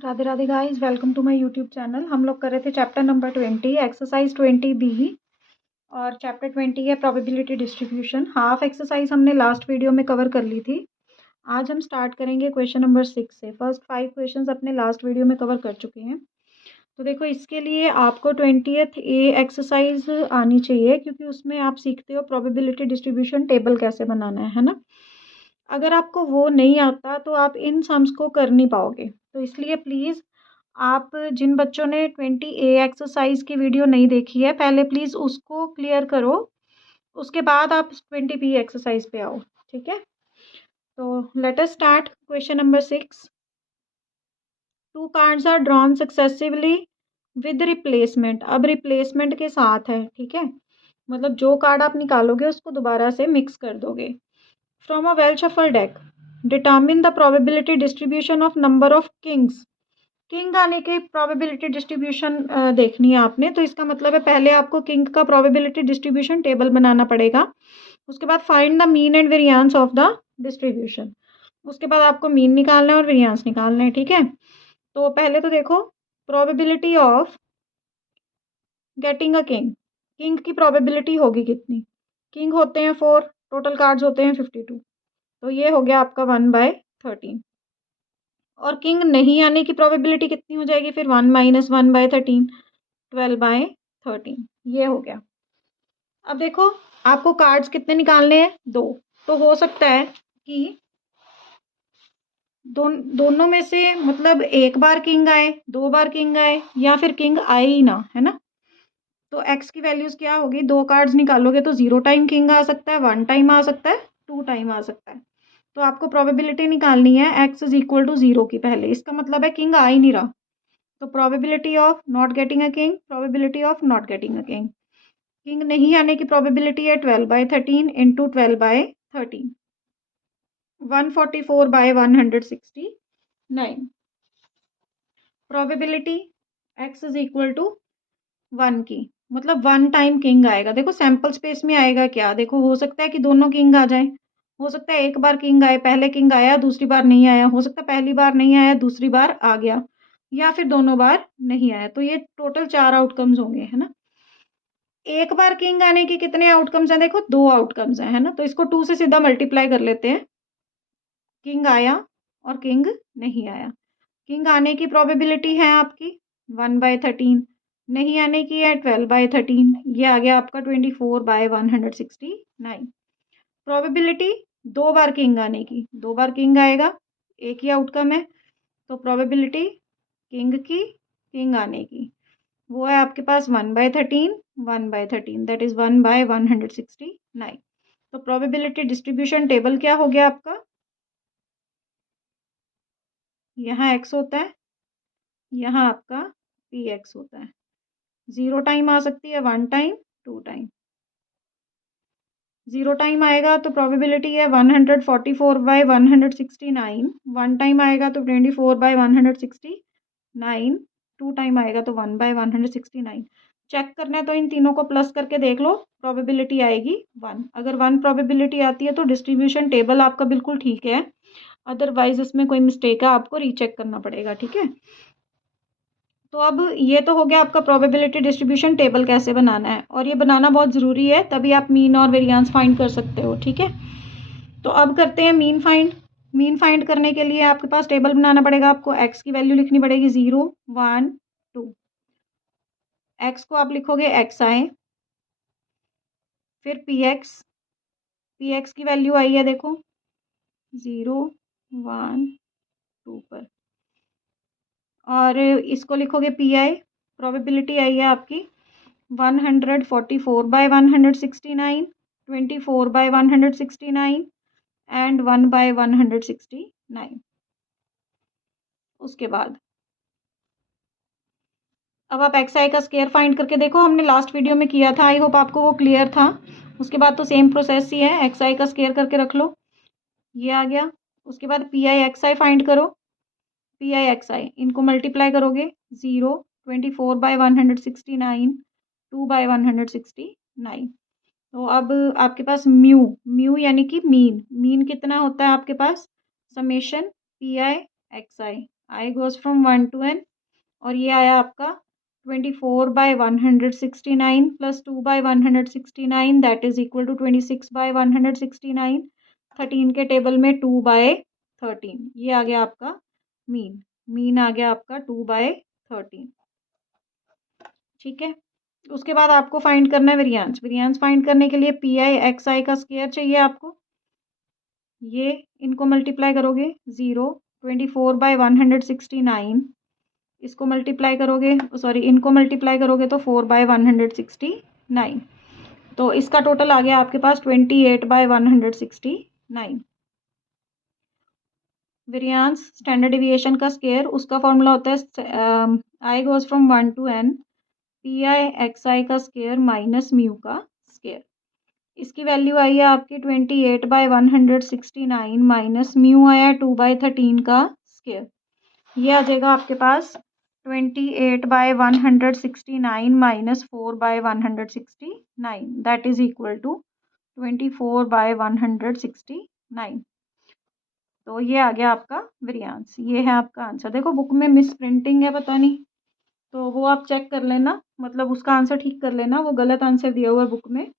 Radhe Radhe guys, welcome to my YouTube channel. हम लोग कर रहे थे चैप्टर नंबर 20 एक्सरसाइज 20 बी और चैप्टर 20 है प्रोबेबिलिटी डिस्ट्रीब्यूशन। हाफ एक्सरसाइज हमने लास्ट वीडियो में कवर कर ली थी। आज हम स्टार्ट करेंगे क्वेश्चन नंबर 6 से। फर्स्ट 5 क्वेश्चंस अपने लास्ट वीडियो में कवर कर चुके हैं। तो देखो, इसके लिए आपको 20th ए एक्सरसाइज आनी चाहिए, क्योंकि उसमें आप सीखते हो प्रोबेबिलिटी डिस्ट्रीब्यूशन टेबल कैसे बनाना है ना। अगर आपको वो नहीं आता तो आप इन सम्स को कर नहीं पाओगे। तो इसलिए प्लीज़, आप जिन बच्चों ने 20A एक्सरसाइज की वीडियो नहीं देखी है, पहले प्लीज़ उसको क्लियर करो, उसके बाद आप 20B एक्सरसाइज पे आओ, ठीक है। तो let us start question number 6। 2 cards are drawn successively with replacement. अब रिप्लेसमेंट के साथ है, ठीक है, मतलब जो कार्ड आप निकालोगे उसको दोबारा से मिक्स कर दोगे। From a well shuffle deck, determine the probability distribution of number of Kings. King आने की प्रोबेबिलिटी डिस्ट्रीब्यूशन देखनी है आपने। तो इसका मतलब है पहले आपको किंग का प्रोबेबिलिटी डिस्ट्रीब्यूशन टेबल बनाना पड़ेगा। उसके बाद find the mean and variance of the distribution. उसके बाद आपको मीन निकालना है और वेरिएंस निकालना है, ठीक है। तो पहले तो देखो, probability of getting a king. King की प्रोबेबिलिटी होगी कितनी? किंग होते हैं 4, टोटल कार्ड्स होते हैं 52। तो ये हो गया आपका 1/13। और किंग नहीं आने की प्रोबेबिलिटी कितनी हो जाएगी फिर? 1 - 1/13, 12/13। ये हो गया। अब देखो, आपको कार्ड्स कितने निकालने हैं? 2। तो हो सकता है कि दोनों में से मतलब एक बार किंग आए, 2 बार किंग आए, या फिर किंग आए ही ना, है ना। तो एक्स की वैल्यूज क्या होगी? 2 कार्ड्स निकालोगे तो 0 टाइम किंग आ सकता है, 1 टाइम आ सकता है, 2 टाइम आ सकता है। तो आपको प्रोबेबिलिटी निकालनी है x इज इक्वल टू 0 की पहले। इसका मतलब है किंग आ ही नहीं रहा। तो probability of not getting a king, probability of not getting a king. King नहीं आने की प्रोबेबिलिटी है 12/13 into 12/13, 144/169। Probability x is equal to 1 की, मतलब 1 टाइम किंग आएगा। देखो सैंपल स्पेस में आएगा क्या? देखो, हो सकता है कि दोनों किंग आ जाए, हो सकता है एक बार किंग आए, पहले किंग आया दूसरी बार नहीं आया, हो सकता है पहली बार नहीं आया दूसरी बार आ गया, या फिर दोनों बार नहीं आया। तो ये टोटल 4 आउटकम्स होंगे, है ना। एक बार किंग आने के कितने आउटकम्स हैं? देखो 2 आउटकम्स हैं, है ना। तो इसको 2 से सीधा मल्टीप्लाई कर लेते हैं। किंग आया और किंग नहीं आया। किंग आने की प्रोबेबिलिटी है आपकी 1/13, नहीं आने की है 12/13। ये आ गया आपका 24/169। प्रोबेबिलिटी 2 बार किंग आने की, 2 बार किंग आएगा, एक ही आउटकम है। तो प्रोबेबिलिटी किंग की, किंग आने की, वो है आपके पास 1/13, 1/13, दैट इज 1/169। तो प्रोबेबिलिटी डिस्ट्रीब्यूशन टेबल क्या हो गया आपका? यहाँ x होता है, यहाँ आपका px होता है। 0 टाइम आ सकती है, 1 टाइम, 2 टाइम। 0 टाइम आएगा तो प्रोबेबिलिटी है 144/169। 1 टाइम आएगा तो 24/169। 2 टाइम आएगा तो 1/169। चेक करना है तो इन तीनों को प्लस करके देख लो, प्रोबेबिलिटी आएगी 1। अगर 1 प्रोबेबिलिटी आती है तो डिस्ट्रीब्यूशन टेबल आपका बिल्कुल ठीक है, अदरवाइज इसमें कोई मिस्टेक है, आपको रीचेक करना पड़ेगा, ठीक है। तो अब ये तो हो गया आपका प्रोबेबिलिटी डिस्ट्रीब्यूशन टेबल कैसे बनाना है, और ये बनाना बहुत ज़रूरी है, तभी आप मीन और वेरिएंस फाइंड कर सकते हो, ठीक है। तो अब करते हैं मीन फाइंड। मीन फाइंड करने के लिए आपके पास टेबल बनाना पड़ेगा। आपको एक्स की वैल्यू लिखनी पड़ेगी 0, 1, 2। एक्स को आप लिखोगे एक्स आई, फिर पी एक्स। पी एक्स की वैल्यू आई है देखो 0, 1, 2 पर, और इसको लिखोगे पी आई। प्रोबेबिलिटी आई है आपकी 144/169, 24/169 एंड 1/169। उसके बाद अब आप एक्स आई का स्केयर फाइंड करके देखो, हमने लास्ट वीडियो में किया था, आई होप आपको वो क्लियर था। उसके बाद तो सेम प्रोसेस ही है, एक्स आई का स्केयर करके रख लो, ये आ गया। उसके बाद P I X I find करो। पी आई एक्स आई इनको मल्टीप्लाई करोगे 0, 24/169, 2/169। तो अब आपके पास म्यू, म्यू यानी कि मीन, मीन कितना होता है आपके पास? Summation P I X I I goes from 1 to n, और ये आया आपका 24/169 plus 2/169 that is equal to 26/169। 13 के टेबल में 2/13, ये आ गया आपका मीन। मीन आ गया आपका 2/13। ठीक है, उसके बाद आपको फाइंड करना है वेरिएंस। वेरिएंस फाइंड करने के लिए पी आई एक्स आई का स्क्वायर चाहिए आपको। ये इनको मल्टीप्लाई करोगे 0, 24/169, इसको मल्टीप्लाई करोगे, सॉरी इनको मल्टीप्लाई करोगे तो 4/169, तो इसका टोटल आ गया आपके पास 28/169। वेरिएंस स्टैंडर्ड डिविएशन का स्क्वायर, उसका फॉर्मूला होता है I goes from 1 to n P I X I का स्क्वायर माइनस म्यू का स्क्वायर। इसकी वैल्यू आई है आपकी 28/169 माइनस म्यू आया 2/13 का स्क्वायर। ये आ जाएगा आपके पास 28/169 minus 4/169 that is equal to 24/169। तो ये आ गया आपका वेरिएंस, ये है आपका आंसर। देखो बुक में मिस प्रिंटिंग है पता नहीं, तो वो आप चेक कर लेना, मतलब उसका आंसर ठीक कर लेना, वो गलत आंसर दिया हुआ है बुक में।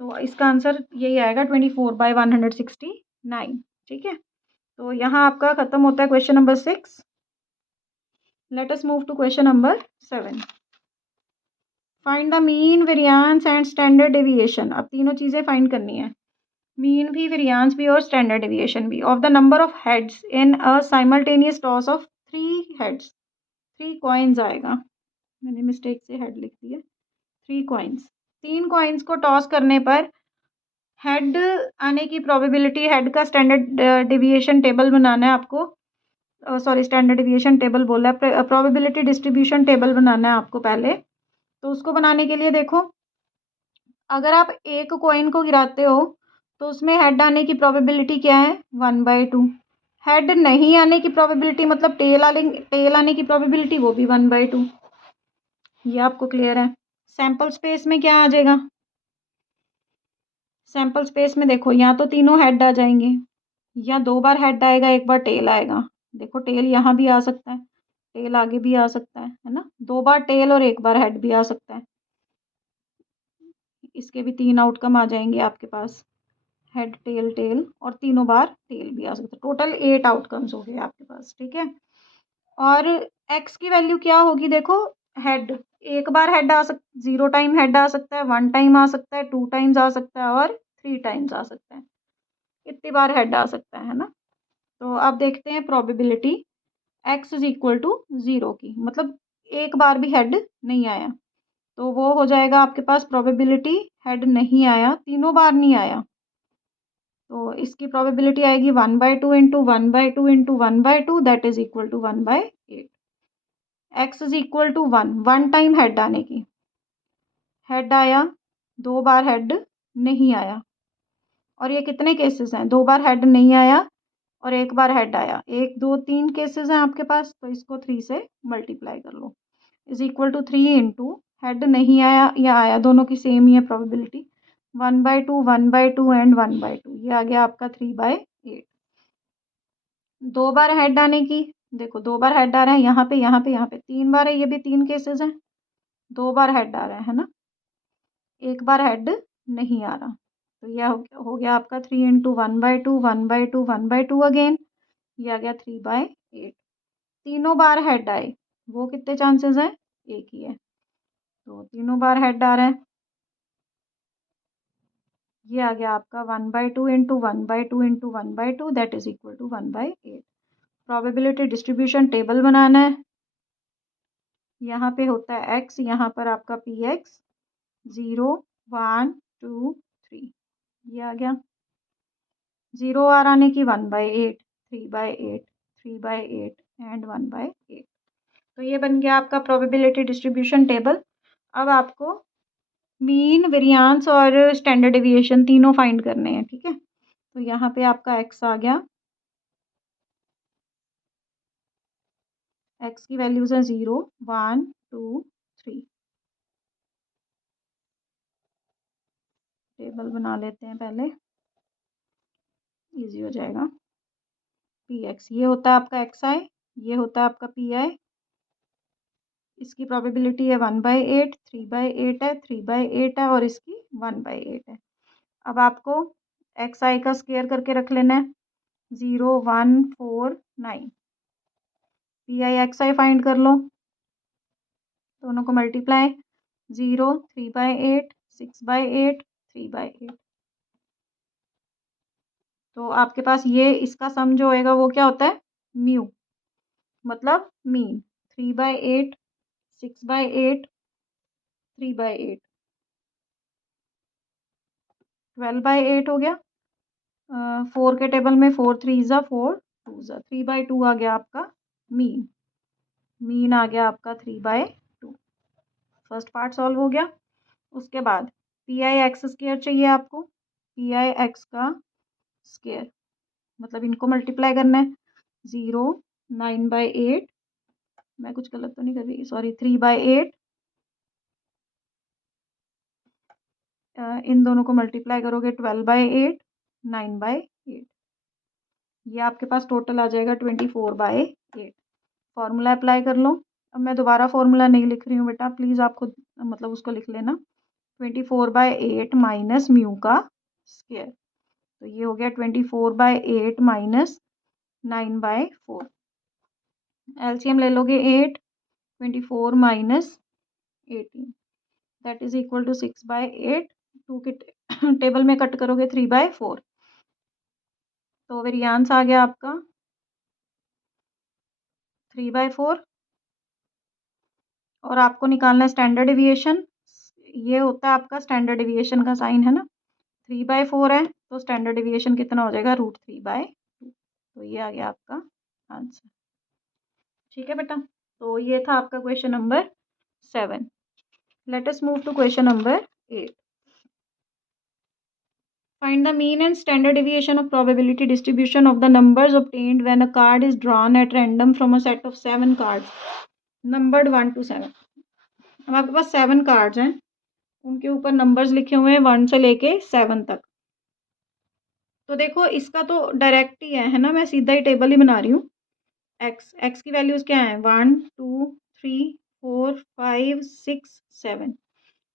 तो इसका आंसर यही आएगा 24/169। ठीक है, तो यहाँ आपका खत्म होता है question number 6। Let us move to question number 7। Find the mean, variance and standard deviation. अब तीनों चीज़ें फाइंड करनी है, मीन भी, वेरिएंस भी और स्टैंडर्ड डेविएशन भी, of the number of heads in a simultaneous toss of 3 heads. 3 coins आएगा, मैंने मिस्टेक से हेड लिख दिया, 3 कॉइन्स। 3 कॉइन्स को टॉस करने पर हेड आने की प्रोबेबिलिटी, हेड का स्टैंडर्ड डेविएशन टेबल बनाना है आपको, सॉरी स्टैंडर्ड डेविएशन टेबल बोला है, प्रोबेबिलिटी डिस्ट्रीब्यूशन टेबल बनाना है आपको पहले। तो उसको बनाने के लिए देखो, अगर आप एक कॉइन को गिराते हो तो उसमें हेड आने की प्रोबेबिलिटी क्या है 1/2। हेड नहीं आने की प्रोबेबिलिटी मतलब टेल आने की प्रोबेबिलिटी वो भी 1/2। ये आपको क्लियर है। सैंपल स्पेस में क्या आ जाएगा, सैंपल स्पेस में देखो या तो तीनों हेड आ जाएंगे, या 2 बार हेड आएगा, 1 बार टेल आएगा। देखो टेल यहाँ भी आ सकता है, टेल आगे भी आ सकता है ना, 2 बार टेल और 1 बार हेड भी आ सकता है। इसके भी 3 आउटकम आ जाएंगे आपके पास, हेड टेल टेल, और तीनों बार टेल भी आ सकता है। टोटल 8 आउटकम्स हो गए आपके पास। ठीक है, और एक्स की वैल्यू क्या होगी, देखो हेड, 1 बार हेड आ सकता, 0 टाइम हेड आ सकता है, 1 टाइम आ सकता है, 2 टाइम्स आ सकता है और 3 टाइम्स आ सकता है। इतनी बार हेड आ सकता है ना। तो अब देखते हैं probability X is equal to 0 की, मतलब 1 बार भी हेड नहीं आया, तो वो हो जाएगा आपके पास प्रोबेबिलिटी हेड नहीं आया, तीनों बार नहीं आया, तो इसकी प्रोबेबिलिटी आएगी 1/2 into 1/2 into 1/2 that is equal to 1/8। X is equal to 1 time head आने की, हेड आया, 2 बार हेड नहीं आया, और ये कितने केसेस हैं, 2 बार हेड नहीं आया और 1 बार हेड आया, 1 2 3 केसेस हैं आपके पास, तो इसको 3 से मल्टीप्लाई कर लो, is equal to 3 into head नहीं आया या आया, दोनों की सेम ही है प्रोबेबिलिटी, 1/2 1/2 एंड 1/2, ये आ गया आपका 3/8। 2 बार हेड आने की, देखो 2 बार हेड आ रहा है, यहाँ पे यहाँ पे यहाँ पे 3 बार है, ये भी 3 केसेस हैं, 2 बार हेड आ रहा है ना, 1 बार हेड नहीं आ रहा, तो यह हो गया आपका 3 इंटू 1/2 1/2 1/2 अगेन, ये आ गया 3/8। तीनों बार हेड आए, वो कितने चांसेस हैं, एक ही है, तो तीनों बार हेड आ रहा है, ये आ गया आपका 1/2 into 1/2 into 1/2 that is equal to 1/8। Probability distribution table बनाना है, यहाँ पे होता है एक्स, यहाँ पर आपका पी एक्स 0 1 2 3, ये आ गया 0 आर आने की 1/8 3/8 3/8 एंड 1/8। तो ये बन गया आपका प्रोबेबिलिटी डिस्ट्रीब्यूशन टेबल। अब आपको मीन, वेरिएंस और स्टैंडर्ड डेविएशन तीनों फाइंड करने हैं। ठीक है, तो यहाँ पे आपका एक्स आ गया, एक्स की वैल्यूज है 0 1 2 3। टेबल बना लेते हैं पहले, इजी हो जाएगा। पी एक्स ये होता है आपका एक्स आई, ये होता है आपका पी आई। इसकी प्रोबेबिलिटी है 1/8, 3/8 है, 3/8 है और इसकी 1/8 है। अब आपको एक्स आई का स्केयर करके रख लेना है 0, 1, 4, 9। P I X I find कर लो, दोनों को मल्टीप्लाई 0, 3/8, 6/8, 3/8। तो आपके पास ये इसका सम जो होएगा वो क्या होता है, म्यू, मतलब मीन। 3/8, 6/8, 3/8, 12/8 हो गया। 4 के टेबल में 4 3 ज़ा 4 2 ज़ा 3/2 आ गया आपका मीन। मीन आ गया आपका 3/2। फर्स्ट पार्ट सॉल्व हो गया। उसके बाद पी आई एक्स स्केयर चाहिए आपको। पी आई एक्स का स्केयर मतलब इनको मल्टीप्लाई करना है 0, 9/8, मैं कुछ गलत तो नहीं कर रही, सॉरी, 3/8। इन दोनों को मल्टीप्लाई करोगे 12/8, 9/8। ये आपके पास टोटल आ जाएगा 24/8। फॉर्मूला अप्लाई कर लो। अब मैं दोबारा फॉर्मूला नहीं लिख रही हूँ बेटा, प्लीज़ आप खुद मतलब उसको लिख लेना। 24/8 माइनस म्यू का स्क्वायर, तो ये हो गया 24/8 माइनस 9/4। एलसीएम ले लोगे 8, 24 minus 18, that is equal to 6/8। 2 के टेबल में कट करोगे 3/4, तो वेरियांस आ गया आपका 3/4। और आपको निकालना है स्टैंडर्ड डेविएशन। ये होता है आपका स्टैंडर्ड डेविएशन का साइन, है ना। 3/4 है तो स्टैंडर्ड डेविएशन कितना हो जाएगा, √3/2। तो ये आ गया आपका आंसर। ठीक है बेटा, तो ये था आपका question number 7। Let us move to question number 8। Find the mean and standard deviation of probability distribution of the numbers obtained when a card is drawn at random from a set of 7 cards numbered 1 to 7। अब आपके पास 7 cards हैं, उनके ऊपर numbers लिखे हुए हैं 1 से लेके 7 तक। तो देखो इसका तो डायरेक्ट ही है ना, मैं सीधा ही टेबल ही बना रही हूँ। एक्स की वैल्यूज क्या है, 1, 2, 3, 4, 5, 6, 7,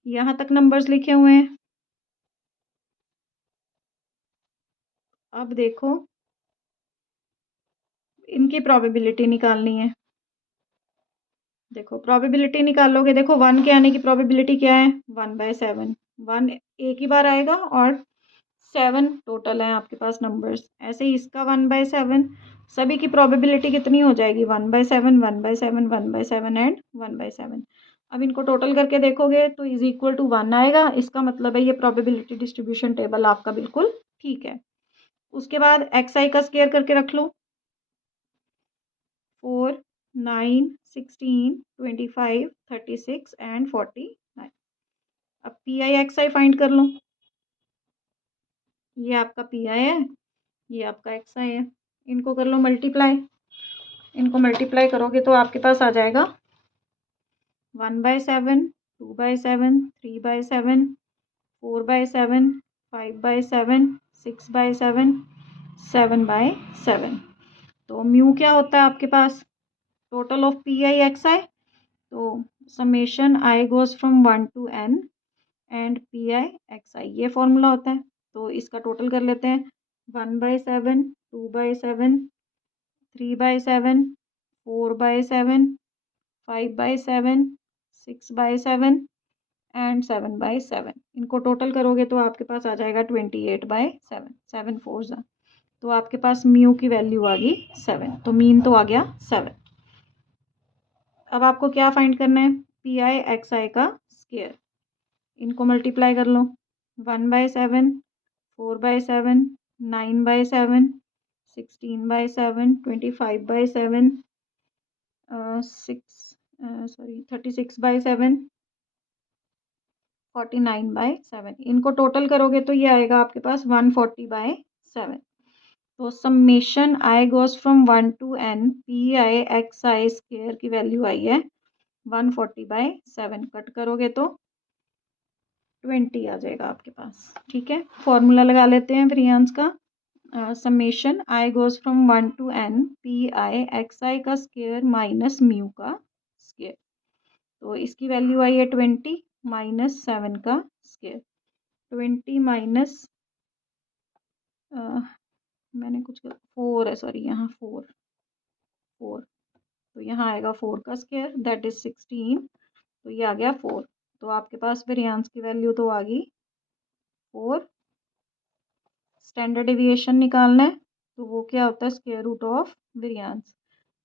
यहाँ तक नंबर्स लिखे हुए हैं। अब देखो इनकी प्रोबेबिलिटी निकालनी है। देखो प्रोबेबिलिटी निकालोगे, देखो 1 के आने की प्रोबेबिलिटी क्या है, 1/7। 1 एक ही बार आएगा और 7 टोटल है आपके पास नंबर्स। ऐसे ही इसका 1/7, सभी की प्रोबेबिलिटी कितनी हो जाएगी, 1/7, 1/7, 1/7 एंड 1/7। अब इनको टोटल करके देखोगे तो इज इक्वल टू 1 आएगा। इसका मतलब है ये प्रोबेबिलिटी डिस्ट्रीब्यूशन टेबल आपका बिल्कुल ठीक है। उसके बाद एक्स आई का स्केयर करके रख लो, 4, 9, 16, 25, 36 एंड 49। अब P I X I find कर लो। ये आपका पी आई है, ये आपका एक्स आई है। इनको कर लो मल्टीप्लाई। इनको मल्टीप्लाई करोगे तो आपके पास आ जाएगा 1/7, 2/7, 3/7, 4/7, 5/7, 6/7, 7/7। तो म्यू क्या होता है आपके पास, total of P I X I. तो summation I goes from 1 to n and P I X I, ये फॉर्मूला होता है। तो इसका टोटल कर लेते हैं 1/7, 2/7, 3/7, 4/7, 5/7, 6/7 एंड 7/7। इनको टोटल करोगे तो आपके पास आ जाएगा 28/7, 7 4 ज़ा। तो आपके पास म्यू की वैल्यू आ गई 7, तो मीन तो आ गया 7। अब आपको क्या फाइंड करना है, पी आई एक्स आई का स्केयर। इनको मल्टीप्लाई कर लो, 1/7, 4/7, 9/7, 16/7, 25/7, 36/7, 49/7। इनको टोटल करोगे तो ये आएगा आपके पास 140/7। तो summation I goes from 1 to n P I X I square की वैल्यू आई है 140/7। कट करोगे तो 20 आ जाएगा आपके पास। ठीक है, फॉर्मूला लगा लेते हैं वेरिएंस का। Summation I goes from 1 to n P I X I का स्केयर माइनस म्यू का स्केयर। तो इसकी वैल्यू आई है 20 माइनस 7 का स्केयर। 20 माइनस मैंने कुछ 4 है, सॉरी यहाँ 4 तो यहाँ आएगा 4 का स्केयर दैट इज 16। तो ये आ गया 4। तो आपके पास वेरिएंस की वैल्यू तो आ गई 4। स्टैंडर्ड डेविएशन निकालना है तो वो क्या होता है square root of variance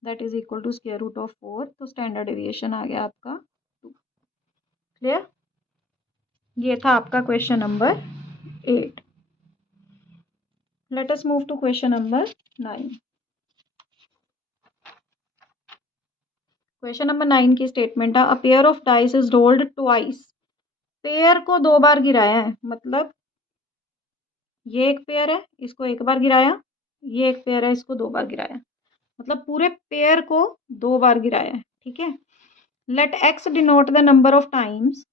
that is equal to square root of 4। तो स्टैंडर्ड डेविएशन आ गया आपका 2। क्लियर? ये था आपका question number 8। Let us move to question number 9। Question number 9 की स्टेटमेंट है a pair of dice is rolled twice. Pair को 2 बार गिराया है, मतलब ये एक पेयर है, इसको एक बार गिराया, ये एक पेयर है, इसको 2 बार गिराया, मतलब पूरे पेयर को 2 बार गिराया है। ठीक है। Let X denote the number of times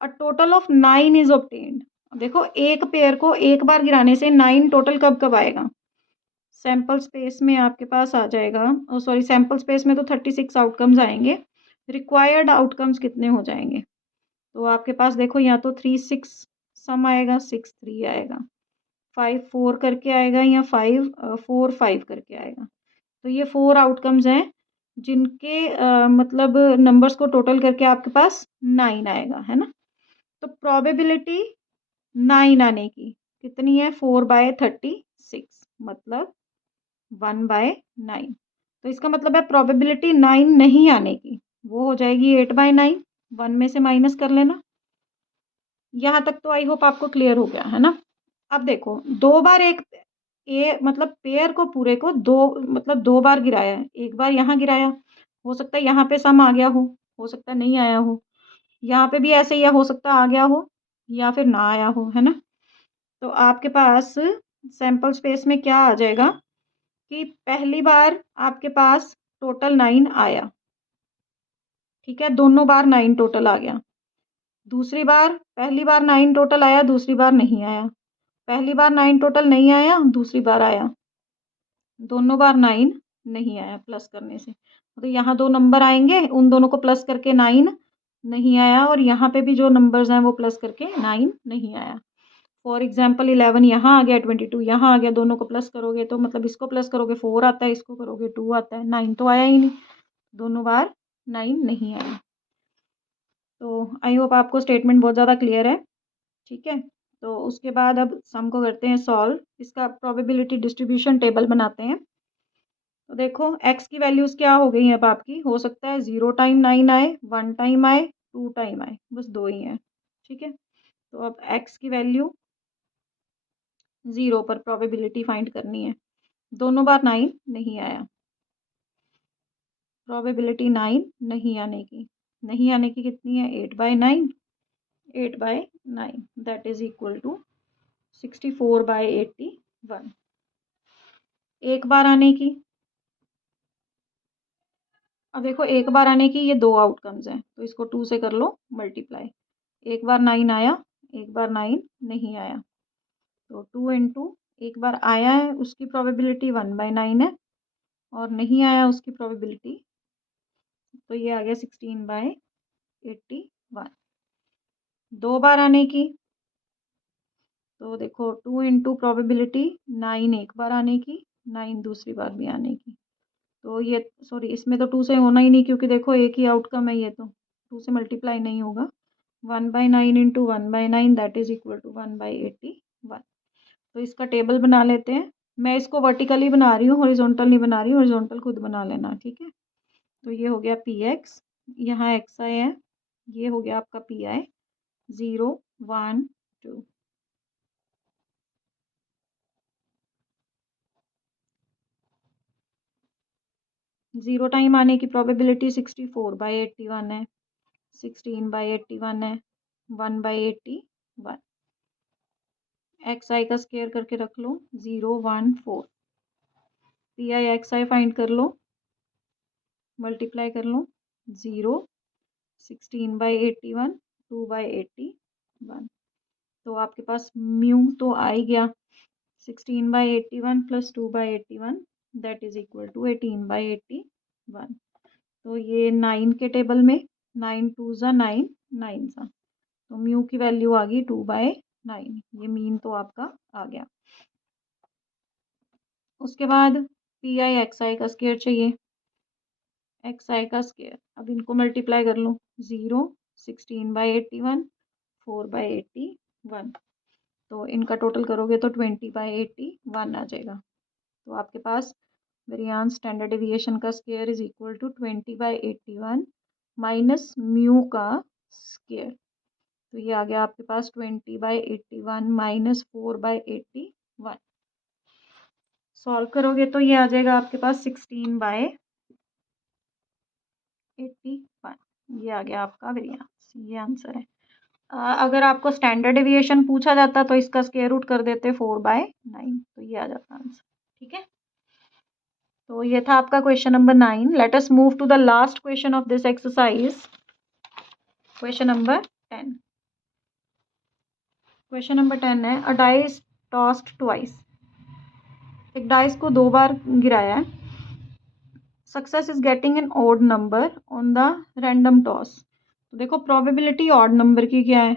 a total of 9 is obtained. देखो एक पेयर को एक बार गिराने से 9 टोटल कब कब आएगा। सैंपल स्पेस में आपके पास आ जाएगा, सॉरी सैंपल स्पेस में तो 36 आउटकम्स आएंगे, रिक्वायर्ड आउटकम्स कितने हो जाएंगे। तो आपके पास देखो या तो 3 6 सम आएगा, 6 3 आएगा, 5 4 करके आएगा, या 5 4 5 करके आएगा। तो ये 4 आउटकम्स हैं जिनके मतलब नंबर्स को टोटल करके आपके पास 9 आएगा, है ना। तो प्रोबेबिलिटी 9 आने की कितनी है 4/36, मतलब 1/9। तो इसका मतलब है प्रोबेबिलिटी 9 नहीं आने की वो हो जाएगी 8/9। 1 में से माइनस कर लेना। यहाँ तक तो आई होप आपको क्लियर हो गया, है ना। अब देखो 2 बार एक मतलब पेयर को पूरे को 2 मतलब 2 बार गिराया है। एक बार यहाँ गिराया, हो सकता है यहाँ पे सम आ गया हो सकता है नहीं आया हो, यहाँ पे भी ऐसे ही है, हो सकता है आ गया हो या फिर ना आया हो, है ना। तो आपके पास सैंपल स्पेस में क्या आ जाएगा कि पहली बार आपके पास टोटल 9 आया, ठीक है, दोनों बार 9 टोटल आ गया। दूसरी बार पहली बार 9 टोटल आया, दूसरी बार नहीं आया। पहली बार 9 टोटल नहीं आया, दूसरी बार आया, दोनों बार 9 नहीं आया प्लस करने से। तो यहाँ 2 नंबर आएंगे, उन दोनों को प्लस करके 9 नहीं आया, और यहाँ पे भी जो नंबर्स हैं वो प्लस करके 9 नहीं आया। फॉर एग्जाम्पल 11 यहाँ आ गया, 22 यहाँ आ गया, दोनों को प्लस करोगे तो मतलब इसको प्लस करोगे 4 आता है, इसको करोगे 2 आता है, 9 तो आया ही नहीं, दोनों बार 9 नहीं आया। तो आई होप आपको स्टेटमेंट बहुत ज़्यादा क्लियर है। ठीक है। तो उसके बाद अब सम को करते हैं सॉल्व, इसका प्रोबेबिलिटी डिस्ट्रीब्यूशन टेबल बनाते हैं। तो देखो एक्स की वैल्यूज क्या हो गई अब आपकी, हो सकता है 0 टाइम 9 आए, 1 टाइम आए, 2 टाइम आए, बस 2 ही हैं। ठीक है। तो अब एक्स की वैल्यू 0 पर प्रोबेबिलिटी फाइंड करनी है। दोनों बार 9 नहीं आया, प्रोबेबिलिटी 9 नहीं आने की कितनी है 8/9। 8/9 दैट इज इक्वल टू 64/81। एक बार आने की, अब देखो एक बार आने की ये 2 आउटकम्स हैं, तो इसको 2 से कर लो मल्टीप्लाई। एक बार 9 आया, एक बार 9 नहीं आया, तो 2 इंटू एक बार आया है उसकी प्रोबेबिलिटी 1/9 है, और नहीं आया उसकी प्रोबेबिलिटी, तो ये आ गया 16/81। 2 बार आने की, तो देखो 2 इंटू प्रोबेबिलिटी 9 एक बार आने की, 9 दूसरी बार भी आने की। तो ये सॉरी इसमें तो 2 से होना ही नहीं, क्योंकि देखो एक ही आउटकम है, ये तो 2 से मल्टीप्लाई नहीं होगा। 1/9 into 1/9 that is equal to 1/81। तो इसका टेबल बना लेते हैं। मैं इसको वर्टिकली बना रही हूँ, हॉरिजॉन्टल नहीं बना रही हूँ, हॉरिजॉन्टल खुद बना लेना, ठीक है। तो ये हो गया पी एक्स, यहाँ एक्स आई है, ये हो गया आपका पी आई 0 1 2। 0 टाइम आने की प्रोबेबिलिटी 64/81 है, 16/81 है, 1/81। एक्स आई का स्केयर करके रख लो 0 1 4। P I X I find कर लो, मल्टीप्लाई कर लो 0 16/81 2/81। तो आपके पास म्यू तो आ ही गया 16/81 + 2/81 दैट इज इक्वल टू 18/81। तो ये 9 के टेबल में 9 2 ज़ा 9 9 ज़ा, तो म्यू की वैल्यू आ गई 2/9। ये मीन तो आपका आ गया। उसके बाद पी आई एक्स आई का स्केयर चाहिए, एक्स आई का स्केयर। अब इनको मल्टीप्लाई कर लो, 0 16/81 4/81, तो इनका टोटल करोगे तो 20/81 आ जाएगा। तो आपके पास वेरिएंस स्टैंडर्ड डेविएशन का square is equal to 20/81 minus mu का स्केयर। तो ये आ गया आपके पास 20/81 माइनस 4/81। सॉल्व करोगे तो ये आ जाएगा आपके पास 16/81। ये आ गया आपका वेरिएंस, ये आंसर है। अगर आपको स्टैंडर्ड डेविएशन पूछा जाता तो इसका स्क्वायर रूट कर देते 4/9, तो ये आ जाता आंसर। ठीक है, तो ये था आपका question number 9। Let us move to the last question of this exercise, question number 10। Question number 10 है, अ डाइस टॉस्ड ट्वाइस। एक डाइस को 2 बार गिराया है। Success is getting an odd number on the random toss. तो देखो probability odd number की क्या है,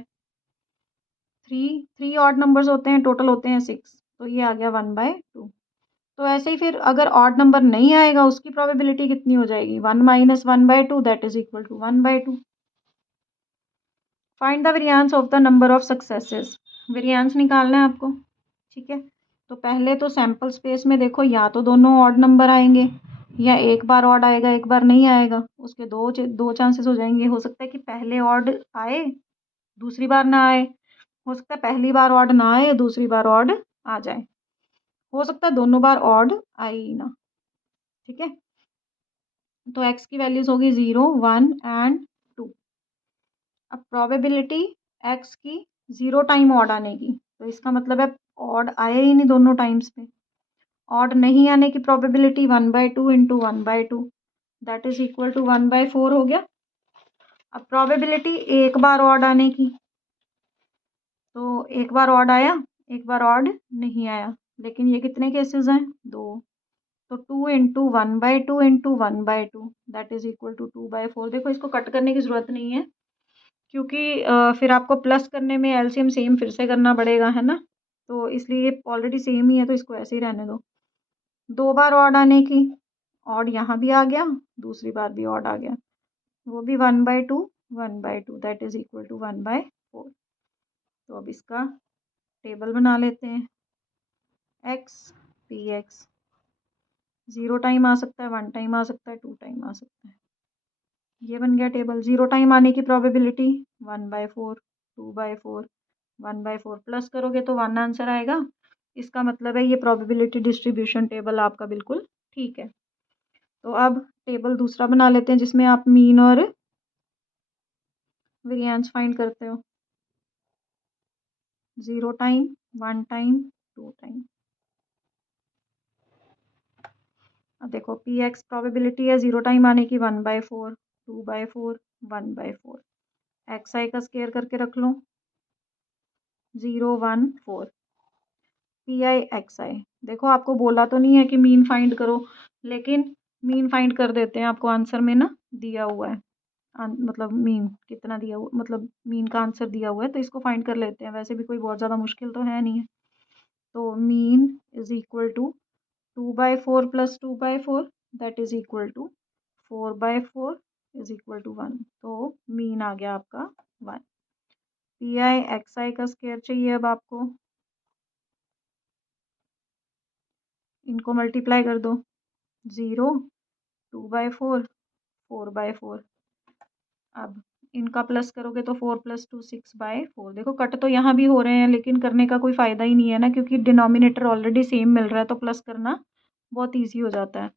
3 ऑड नंबर्स होते हैं, टोटल होते हैं 6, तो ये आ गया 1/2। तो ऐसे ही फिर अगर ऑड नंबर नहीं आएगा उसकी प्रोबेबिलिटी कितनी हो जाएगी, 1 minus 1/2 that is equal to 1/2। Find the variance of the number of successes. Variance निकालना है आपको। ठीक है, तो पहले तो सैंपल स्पेस में देखो, या तो दोनों ऑड नंबर आएंगे या एक बार ऑड आएगा एक बार नहीं आएगा। उसके दो चांसेस हो जाएंगे। हो सकता है कि पहले ऑड आए दूसरी बार ना आए, हो सकता है पहली बार ऑड ना आए दूसरी बार ऑड आ जाए, हो सकता है दोनों बार ऑड आए ही ना। ठीक है, तो x की वैल्यूज होगी 0 1 एंड 2। अब प्रोबेबिलिटी x की 0 टाइम ऑड आने की, तो इसका मतलब है ऑड आए ही नहीं दोनों टाइम्स पे। ऑड नहीं आने की probability 1/2 into 1/2 that is equal to 1/4 हो गया। अब प्रोबेबिलिटी एक बार ऑड आने की, तो एक बार ऑड आया एक बार ऑड नहीं आया, लेकिन ये कितने केसेस हैं, 2। तो 2 into 1/2 into 1/2 that is equal to 2/4। देखो इसको कट करने की ज़रूरत नहीं है, क्योंकि फिर आपको प्लस करने में एलसीएम सेम फिर से करना पड़ेगा, है ना। तो इसलिए ऑलरेडी सेम ही है, तो इसको ऐसे ही रहने दो। 2 बार ऑड आने की, ऑड यहाँ भी आ गया दूसरी बार भी ऑड आ गया, वो भी 1/2 दैट इज इक्वल टू 1/4। तो अब इसका टेबल बना लेते हैं। एक्स पी एक्स 0 टाइम आ सकता है, 1 टाइम आ सकता है, 2 टाइम आ सकता है। ये बन गया टेबल। 0 टाइम आने की प्रोबेबिलिटी 1/4 2/4 1/4, प्लस करोगे तो 1 आंसर आएगा। इसका मतलब है ये प्रोबेबिलिटी डिस्ट्रीब्यूशन टेबल आपका बिल्कुल ठीक है। तो अब टेबल दूसरा बना लेते हैं जिसमें आप मीन और वेरिएंस फाइंड करते हो। 0 टाइम 1 टाइम 2 टाइम। अब देखो पी एक्स प्रोबेबिलिटी है 0 टाइम आने की 1/4 2/4 1/4। एक्स आई का स्केयर करके रख लो 0 1 4। पी आई एक्स आई, देखो आपको बोला तो नहीं है कि मीन फाइंड करो, लेकिन मीन फाइंड कर देते हैं, आपको आंसर में ना दिया हुआ है। मतलब मीन कितना दिया हुआ, मतलब मीन का आंसर दिया हुआ है, तो इसको फाइंड कर लेते हैं। वैसे भी कोई बहुत ज़्यादा मुश्किल तो है नहीं है। तो mean is equal to 2/4 plus 2/4 that is equal to 4/4 is equal to 1। तो मीन आ गया आपका 1। पी आई एक्स आई का स्केयर चाहिए अब आपको, इनको मल्टीप्लाई कर दो 0 2/4 4/4। अब इनका प्लस करोगे तो 4 + 2 6/4। देखो कट तो यहाँ भी हो रहे हैं, लेकिन करने का कोई फ़ायदा ही नहीं है ना, क्योंकि डिनोमिनेटर ऑलरेडी सेम मिल रहा है, तो प्लस करना बहुत ईजी हो जाता है।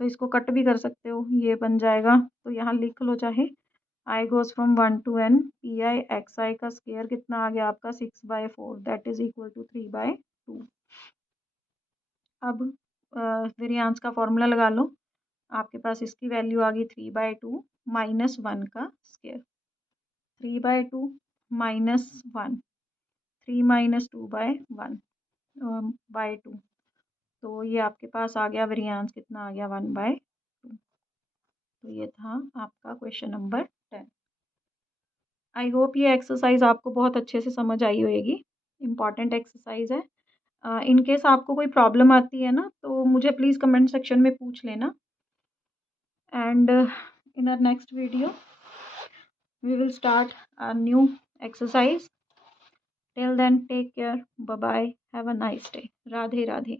तो इसको कट भी कर सकते हो, ये बन जाएगा। तो यहाँ लिख लो चाहे I goes from 1 to n। P I X I का स्केयर कितना आ गया आपका 6/4 दैट इज इक्वल टू 3/2। अब वेरिएंस का फॉर्मूला लगा लो। आपके पास इसकी वैल्यू आ गई 3/2 माइनस 1 का स्केयर। 3/2 minus 1 3 - 2/1 bye 2। तो ये आपके पास आ गया वेरिएंस, कितना आ गया 1/2। तो ये था आपका क्वेश्चन नंबर 10। आई होप ये एक्सरसाइज आपको बहुत अच्छे से समझ आई होगी। इम्पॉर्टेंट एक्सरसाइज है। इन केस आपको कोई प्रॉब्लम आती है ना, तो मुझे प्लीज़ कमेंट सेक्शन में पूछ लेना। And in our next video we will start a new exercise. Till then, take care. Bye bye. Have a nice day. Radhe Radhe.